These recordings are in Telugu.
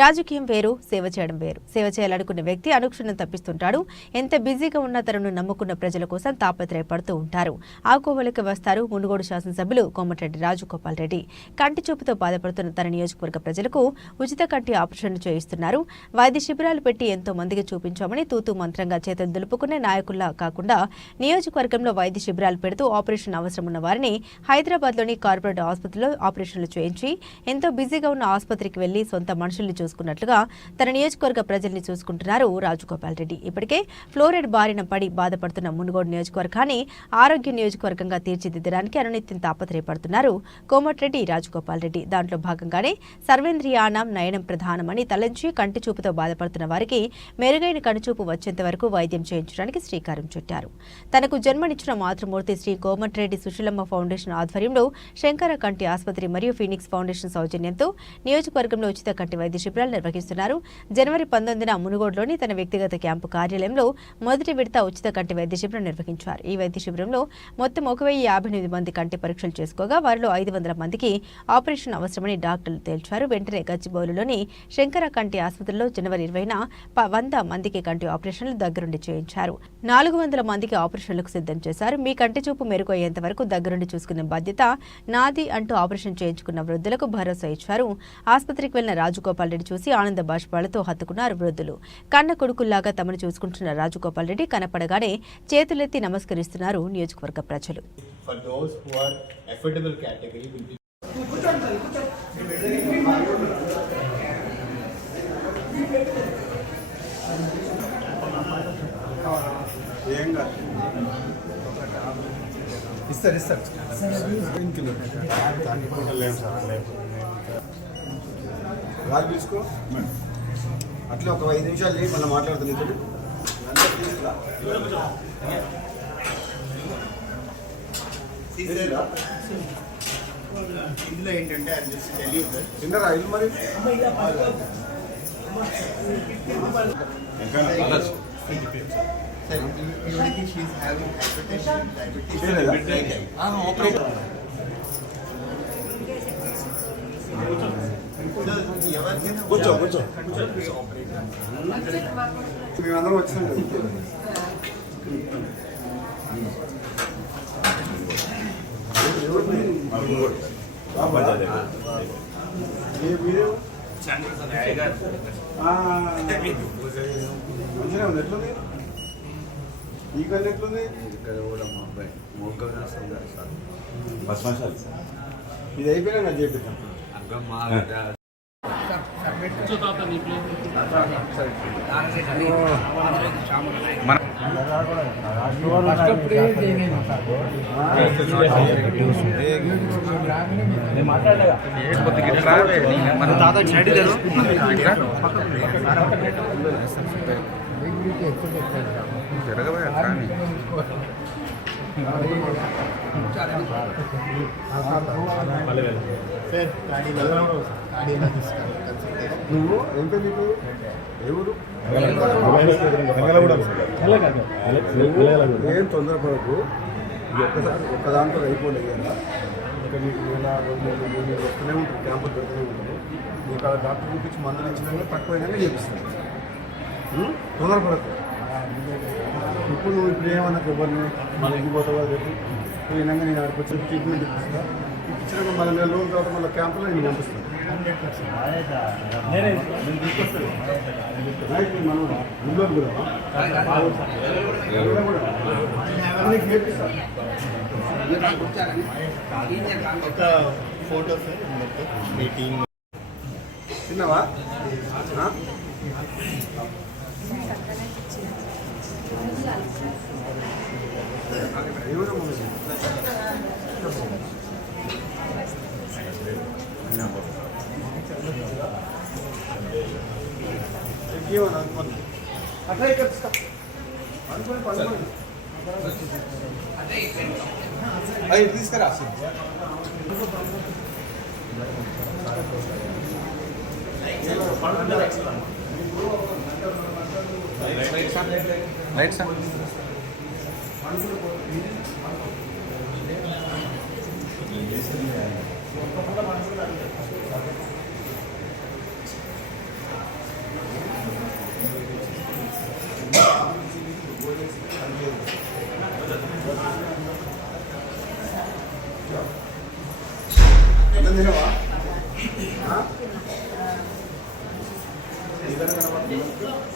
రాజకీయం వేరు సేవ చేయడం వేరు. సేవ చేయాలనుకున్న వ్యక్తి అనుక్షణం తప్పిస్తుంటాడు. ఎంత బిజీగా ఉన్నా తనను నమ్ముకున్న ప్రజల కోసం తాపత్రయపడుతూ ఉంటారు. ఆ కోవలకు వస్తారు మునుగోడు శాసనసభ్యులు కోమటిరెడ్డి రాజగోపాల్ రెడ్డి. కంటి చూపుతో బాధపడుతున్న తన నియోజకవర్గ ప్రజలకు ఉచిత కంటి ఆపరేషన్లు చేయిస్తున్నారు. వైద్య శిబిరాలు పెట్టి ఎంతో మందికి చూపించామని తూతు మంత్రంగా చేతులు దులుపుకునే నాయకుల్లా కాకుండా నియోజకవర్గంలో వైద్య శిబిరాలు పెడుతూ ఆపరేషన్ అవసరం ఉన్న వారిని హైదరాబాద్లోని కార్పొరేట్ ఆసుపత్రిలో ఆపరేషన్లు చేయించి ఎంతో బిజీగా ఉన్న ఆసుపత్రికి వెళ్ళి సొంత మనుషుల్ని చూసుకున్నట్లుగా తన నియోజకవర్గ ప్రజల్ని చూసుకుంటున్నారు రాజగోపాల్ రెడ్డి. ఇప్పటికే ఫ్లోరైడ్ బారిన పడి బాధపడుతున్న మునుగోడు నియోజకవర్గాన్ని ఆరోగ్య నియోజకవర్గంగా తీర్చిదిద్దడానికి అనునిత్యం తాపత్రయపడుతున్నారు కోమటిరెడ్డి రాజగోపాల్ రెడ్డి. దాంట్లో భాగంగానే సర్వేంద్రియానం నయనం ప్రధానమని తలంచి కంటి చూపుతో బాధపడుతున్న వారికి మెరుగైన కనుచూపు వచ్చేంత వరకు వైద్యం చేయించడానికి శ్రీకారం చుట్టారు. తనకు జన్మనిచ్చిన మాతృమూర్తి శ్రీ కోమటిరెడ్డి సుశీలమ్మ ఫౌండేషన్ ఆధ్వర్యంలో శంకర కంటి ఆసుపత్రి మరియు ఫీనిక్స్ ఫౌండేషన్ సౌజన్యంతో నియోజకవర్గంలో ఉచిత కంటి వైద్య శిబిరాలు నిర్వహిస్తున్నారు. జనవరి పంతొమ్మిదిన మునుగోడులోని తన వ్యక్తిగత క్యాంపు కార్యాలయంలో మొదటి విడత ఉచిత కంటి వైద్య శిబిరం నిర్వహించారు. ఈ వైద్య శిబిరంలో మొత్తం ఒక వెయ్యి యాభై ఎనిమిది మంది కంటి పరీక్షలు చేసుకోగా వారిలో ఐదు వందల మందికి ఆపరేషన్ అవసరమని డాక్టర్లు తేల్చారు. వెంటనే గచ్చిబౌలిలోని శంకర కంటి ఆసుపత్రిలో జనవరి ఇరవైన వంద మందికి కంటి ఆపరేషన్లు దగ్గరుండి చేయించారు. నాలుగు వందల మందికి ఆపరేషన్లకు సిద్ధం చేశారు. మీ కంటి చూపు మెరుగయ్యేంత వరకు దగ్గరుండి చూసుకునే బాధ్యత నాది అంటూ ఆపరేషన్ చేయించుకున్న వృద్ధులకు భరోసా ఇచ్చారు. ఆసుపత్రికి వెళ్ళిన రాజగోపాల్ రెడ్డి చూసి ఆనంద బాష్పాలతో హత్తుకున్నారు వృద్ధులు. కన్న కొడుకుల్లాగా తమను చూసుకుంటున్న రాజగోపాల్ రెడ్డి కనపడగానే చేతులెత్తి నమస్కరిస్తున్నారు నియోజకవర్గ ప్రజలు. Are affordable రాజు తీసుకో. అట్లా ఒక ఐదు నిమిషాలు లేని మళ్ళీ మాట్లాడుతుంది ఇక్కడ ఇందులో ఏంటంటే తిన్నరా ఇల్లు మరి? సార్. Having hypertension? డయాబెటీస్ కూర్చో కూర్చో. మేమందరం వచ్చినాం మంచిగా ఉంది. ఎట్లుంది? కళ్ళు ఎట్లుంది? ఇక్కడ కూడా మా అబ్బాయి వస్తుంది సార్. ఇది అయిపోయినా నాకు చేపిద్దాం ఇంకా మా సార్ గాడీలో గాడీలో తీసుకోవాలి కన్సల్టేషన్ నువ్వు ఎంత నీకు ఎవరు ఏం తొందరపడకు ఒక్కసారి ఒక్క దాంట్లో అయిపోండి కదా ఇంకా నీకు నెల రెండు నెలలు మూడు నెలలు వస్తూనే ఉంటుంది క్యాంపులు పెడుతూనే ఉంటుంది నీకు అలా డాక్టర్ చూపించి మందులు ఇచ్చినాక తక్కువైనా చేపిస్తాను తొందరపడకు ఇప్పుడు నువ్వు ఇప్పుడు ఏమన్నా ఎవరిని మళ్ళీ ఇంటికి పోతావా రేపు పోయినాక నేను ఆడికి వచ్చి ట్రీట్మెంట్ ఇప్పిస్తా. ఇచ్చినాక మళ్ళీ నెల రోజుల తర్వాత మళ్ళీ క్యాంపులో నేను పంపిస్తాను. మనం కూడా. ఇంట్లో కూడా. అన్నీ నేర్పిస్తాను. ఒక ఫోటో సార్ మీ టీమ్ తిన్నావా? అట్లా ఇక్కడ తీసుకో. అనుకోండి పనుకోండి అది తీసుకురా రైట్ సార్ తినవా ఇద్దరు కనబడుతుంది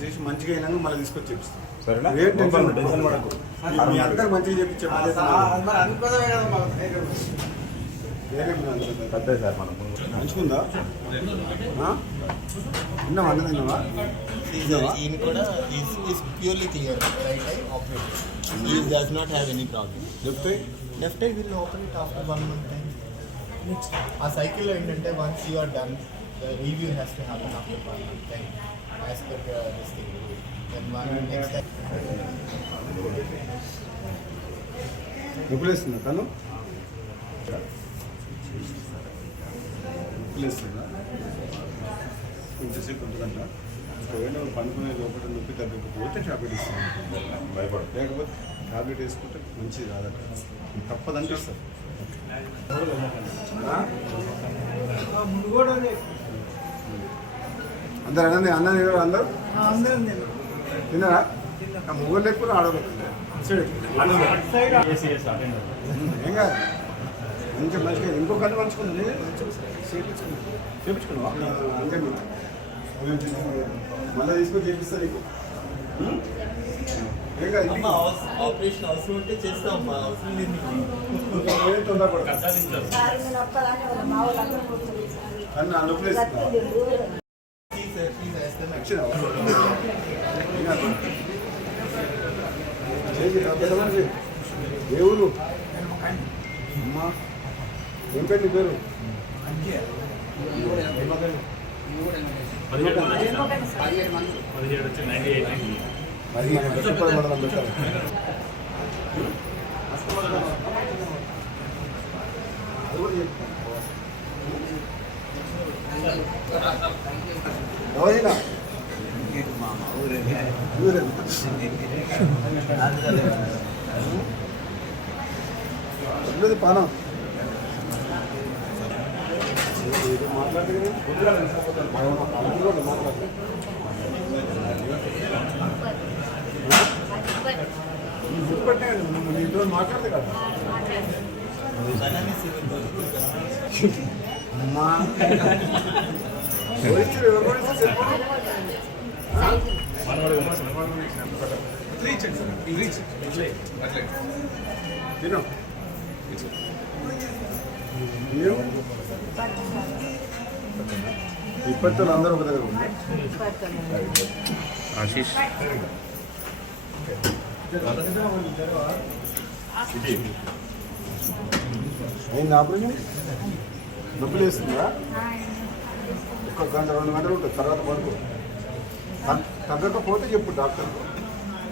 చేసి మంచిగా అయినాక మళ్ళీ తీసుకొచ్చి చెప్పిస్తాం సరేనా? ఏం టెన్షన్ టెన్షన్ టెన్షన్ పడకు. మీ అందరు మంచిగా పెద్ద సార్ మనం మంచుకుందా తిన్నావా? అన్న తిన్నావా? తిన్నావా? ఈయన కూడా is is purely clear right I operate ఈ does not have any problem చెప్తే left I will open it after one month time ఆ సైకిల్లో ఏంటంటే once you are done review has to happen after one month time as per this thing then one next time నొప్పులేస్తుందా తను నొప్పులేస్తుందా కొంచెంసేపు ఉంటుందంట ఒకవేళ పండుకునే లోపల నొప్పి తగ్గకపోతే టాబ్లెట్ ఇస్తాను భయపడు లేకపోతే టాబ్లెట్ వేసుకుంటే మంచిది కాదట తప్పదంటే ఇస్తారు అందరు అన్నది అన్న తినరు అందరు? తిన్నారా? ఆ మొగలు ఎక్కువ ఆడలేదు ఏం కాదు. మంచిగా మంచిగా ఇంకో కళ్ళు మంచుకుంది చేపించుకున్నావా? అంతే మళ్ళీ తీసుకొని చేపిస్తా నీకు. ఆపరేషన్ అవసరం ఉంటే చేస్తాం అమ్మా అవసరం లేదు నీకు. ఏం ఊరు అమ్మా. ఏం పేరు నీ పేరు? మరి మనం కష్టపడి మండలం పెట్టాలి అది కూడా చెప్పు. ఊరేనా? ఉన్నది పానం ఇంట్లో మాట్లాడదు కదా అమ్మా ఎవరిచ్చారు? ఇప్పటితో అందరూ ఒక దగ్గర ఉంది ఆశీష్ ఏం ఆపరేషన్ నొప్పులు వేస్తుందా ఒక గంట రెండు గంటలు ఉంటుంది తర్వాత పడుకో. తగ్గకపోతే చెప్పు డాక్టర్.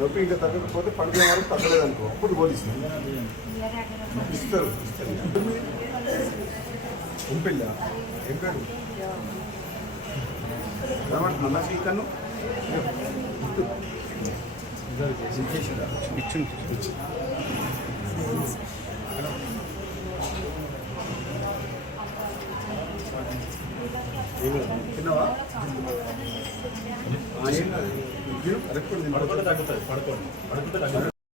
నొప్పి ఇంకా తగ్గకపోతే పడుకునే వరకు తగ్గలేదు అనుకో అప్పుడు పోలీస్తుంది ఇస్తారు ఇస్తారు. ఏం పెళ్ళా ఏం పేరు ఏమంటున్నా కన్ను ఇచ్చింది ఏమి తిన్నావా ఆ, ఏం కాదు. తిను. అరెక్ట్ ఉంది. పడుకుంటే తగ్గుతుంది పడుకోండి. పడుకుంటే తగ్గుతుంది